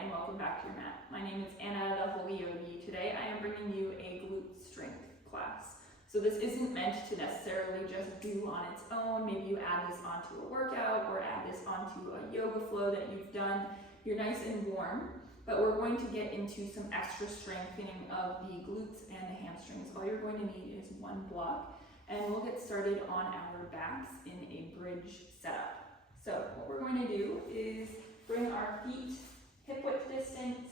and welcome back to your mat. My name is Anna, the whollyogi. Today I am bringing you a glute strength class. So this isn't meant to necessarily just do on its own. Maybe you add this onto a workout or add this onto a yoga flow that you've done. You're nice and warm, but we're going to get into some extra strengthening of the glutes and the hamstrings. All you're going to need is one block, and we'll get started on our backs in a bridge setup. So what we're going to do is bring our feet hip width distance.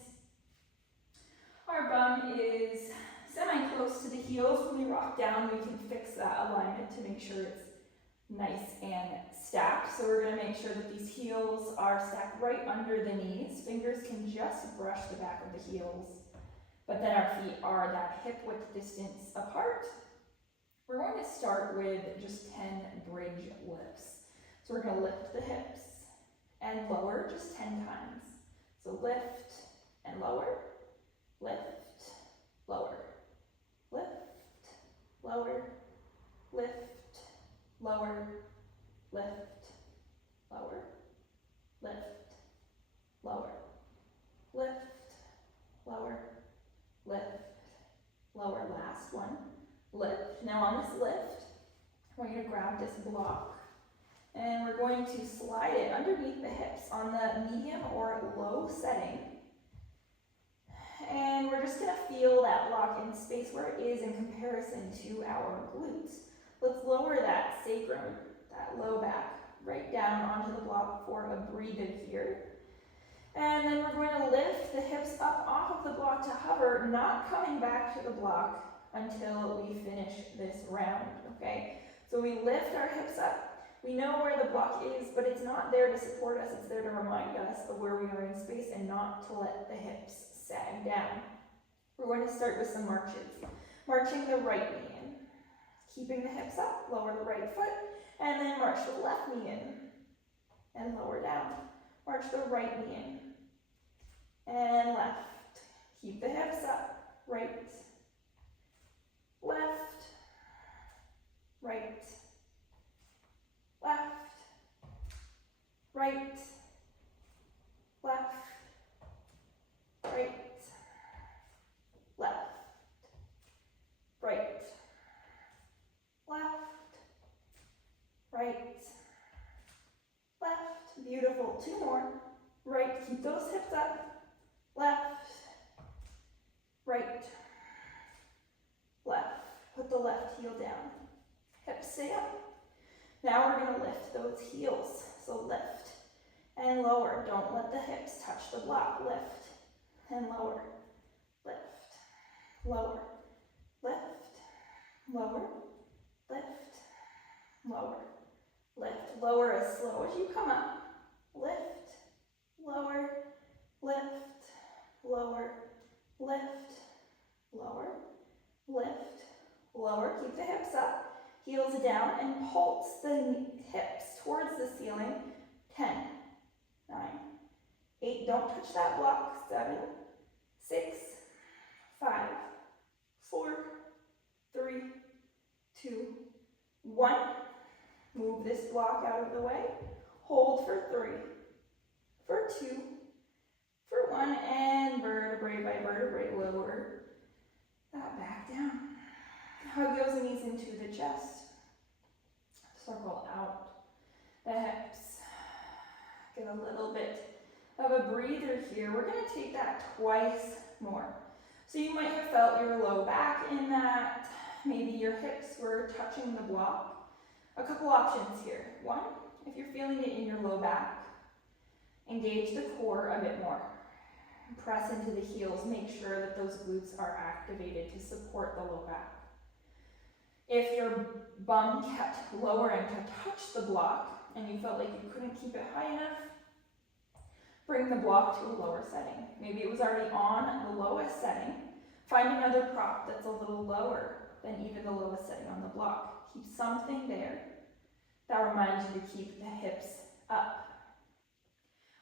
Our bum is semi-close to the heels. When we rock down, we can fix that alignment to make sure it's nice and stacked. So we're going to make sure that these heels are stacked right under the knees. Fingers can just brush the back of the heels, but then our feet are that hip width distance apart. We're going to start with just 10 bridge lifts. So we're going to lift the hips and lower just 10 times. So lift and lower, lift, lower, lift, lower, lift, lower, lift, lower, lift, lower, lift, lower, lift, lower. Last one, lift. Now on this lift, we're going to grab this block and we're going to slide it underneath the hips on the medium or low setting. And we're just going to feel that block in space where it is in comparison to our glutes. Let's lower that sacrum, that low back, right down onto the block for a breather here. And then we're going to lift the hips up off of the block to hover, not coming back to the block until we finish this round, okay? So we lift our hips up. We know where the block is, but it's not there to support us. It's there to remind us of where we are in space and not to let the hips sag down. We're going to start with some marches. Marching the right knee in. Keeping the hips up, lower the right foot, and then march the left knee in and lower down. March the right knee in and left. Keep the hips up, right, left, right, left, right, left, right, left, right, left, right, left. Beautiful. Two more. Right, keep those hips up. Left, right, left. Put the left heel down. Hips stay up. Now we're going to lift those heels. So lift and lower. Don't let the hips touch the block. Lift and lower. Lift, lower, lift, lower, lift, lower, lift. Lower as slow as you come up. Lift, lower, lift, lower, lift, lower, lift, lower. Keep the hips up. Heels down and pulse the hips towards the ceiling. 10, 9, 8, don't touch that block. 7, 6, 5, 4, 3, 2, 1. Move this block out of the way. Hold for 3, for 2, for 1, and vertebrae by vertebrae, lower that back down. Hug those knees into the chest. Circle out the hips. Get a little bit of a breather here. We're going to take that twice more. So you might have felt your low back in that. Maybe your hips were touching the block. A couple options here. One, if you're feeling it in your low back, engage the core a bit more. Press into the heels. Make sure that those glutes are activated to support the low back. If your bum kept lowering to touch the block and you felt like you couldn't keep it high enough, bring the block to a lower setting. Maybe it was already on the lowest setting. Find another prop that's a little lower than even the lowest setting on the block. Keep something there that reminds you to keep the hips up.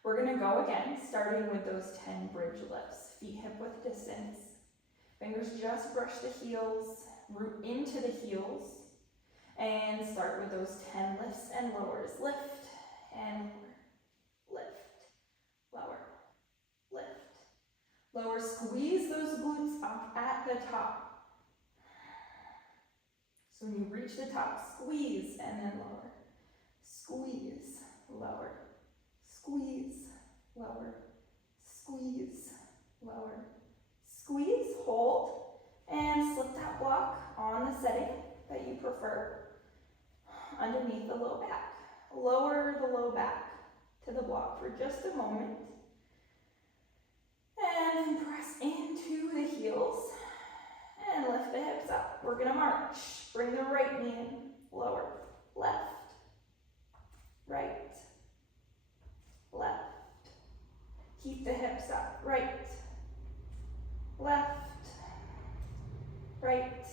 We're going to go again, starting with those 10 bridge lifts. Feet hip width distance. Fingers just brush the heels, root into the heels, and start with those 10 lifts and lowers. Lift and lower, lift, lower, lift, Lower, squeeze those glutes up at the top. So when you reach the top, squeeze and then lower. Squeeze, lower. Squeeze, lower. Squeeze, lower. Squeeze, hold, and slip that block on the setting that you prefer underneath the low back. Lower the low back to the block for just a moment. And press into the heels and lift the hips up. We're gonna march. Bring the right knee in, lower, left, right, left. Keep the hips up, right, left, right,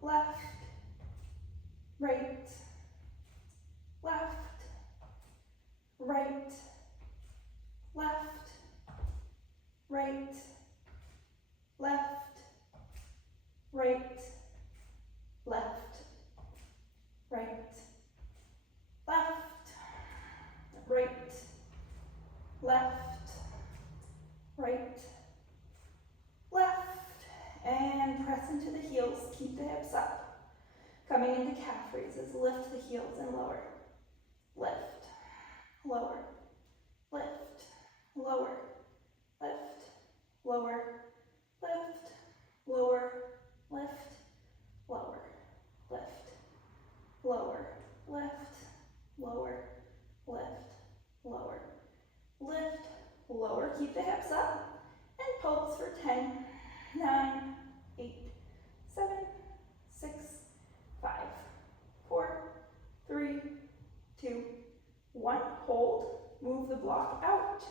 left, right, left, right, left, right, left, right, left, right, left, right, left, right, left, and press into the heels, keep the hips up. Coming into calf raises, lift the heels and lower, lift, lower, lift, lower, lift, lower, lift, lower, lift, lower, lift, lower, lift, lower, lift, lower, lift, lower, keep the hips up, and pulse for 10, 9, 8, 7, 6, 5, 4, 3, 2, 1, hold, move the block out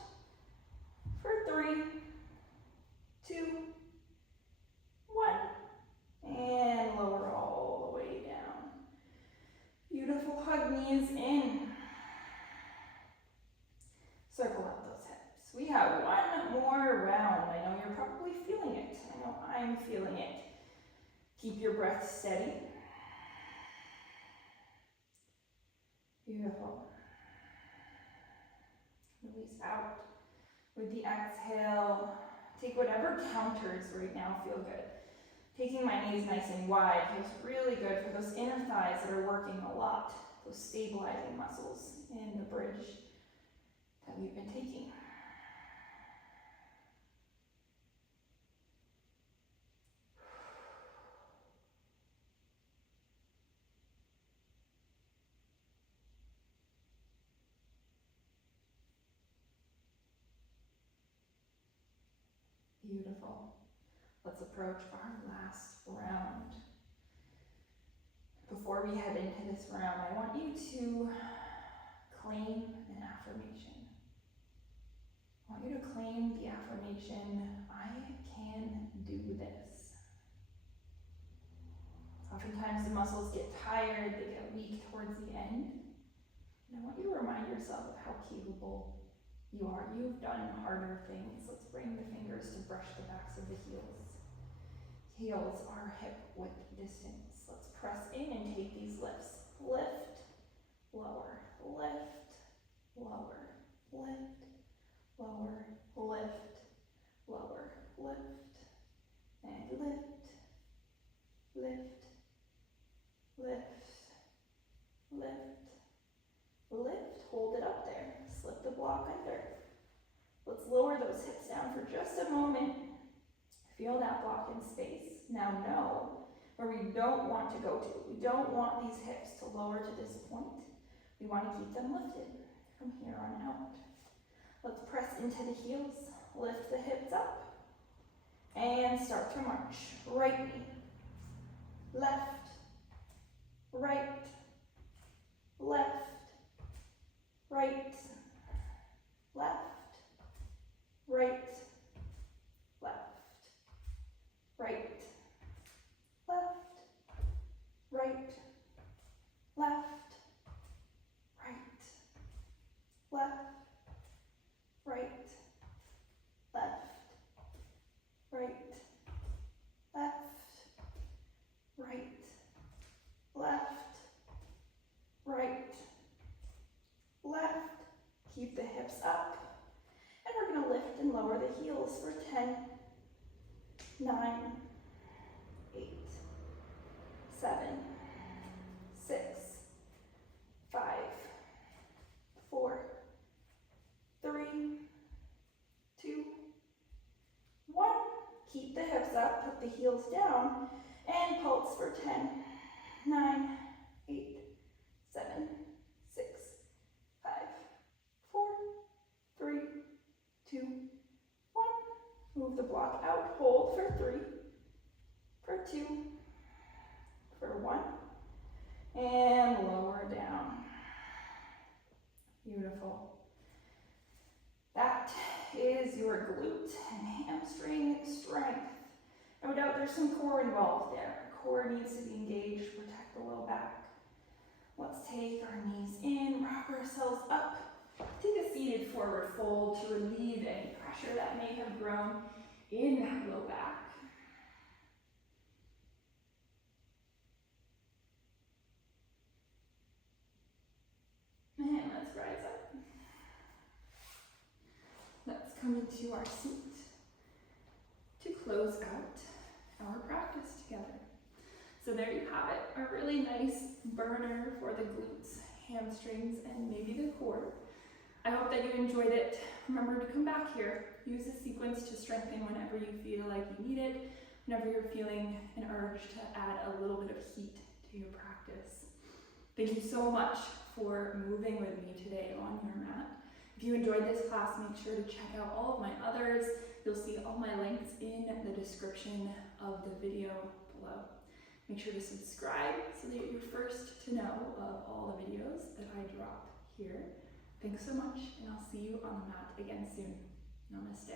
for 3, 2, 1, and lower all the way down. Beautiful, hug knees in. Circle up those hips. We have one more round. I know you're probably feeling it. I know I'm feeling it. Keep your breath steady. Beautiful. Release out with the exhale. Take whatever counters right now feel good. Taking my knees nice and wide feels really good for those inner thighs that are working a lot. Those stabilizing muscles in the bridge that we've been taking. Beautiful. Let's approach our last round. Before we head into this round, I want you to claim an affirmation. I want you to claim the affirmation, I can do this. Oftentimes the muscles get tired, they get weak towards the end. And I want you to remind yourself of how capable you are. You've done harder things. Let's bring the fingers to brush the backs of the heels. Heels are hip width distance. Let's press in and take these lifts. Lift, lower, lift, lower, lift, lower, lift, lower, lift, and lift, lift, lift, lift, lift. Hold it up there. Slip the block under. Let's lower those hips down for just a moment. Feel that block in space. Now know where we don't want to go to. We don't want these hips to lower to this point. We want to keep them lifted from here on out. Let's press into the heels. Lift the hips up. And start to march. Right knee. Left. Right. Left. Right. Left. Right. Left. Right. Left. Right. Left. Right. Left. Right. Left. Right. Left. Right. Left. Right. Left. Keep the hips up. heels for 10, 9, 8, 7, 6, 5, 4, 3, 2, 1. Keep the hips up, put the heels down, and pulse for 10, 9, 8, 7, 6, 5, 4, 3, 2, 1. Move the block out, hold for 3, for 2, for 1, and lower down. Beautiful. That is your glute and hamstring strength. No doubt there's some core involved there. Core needs to be engaged to protect the low back. Let's take our knees in, rock ourselves up. Take a seated forward fold to relieve any pressure that may have grown in that low back. And let's rise up. Let's come into our seat to close out our practice together. So there you have it, a really nice burner for the glutes, hamstrings, and maybe the core. I hope that you enjoyed it. Remember to come back here. Use the sequence to strengthen whenever you feel like you need it, whenever you're feeling an urge to add a little bit of heat to your practice. Thank you so much for moving with me today on your mat. If you enjoyed this class, make sure to check out all of my others. You'll see all my links in the description of the video below. Make sure to subscribe so that you're first to know of all the videos that I drop here. Thanks so much, and I'll see you on the mat again soon. Namaste.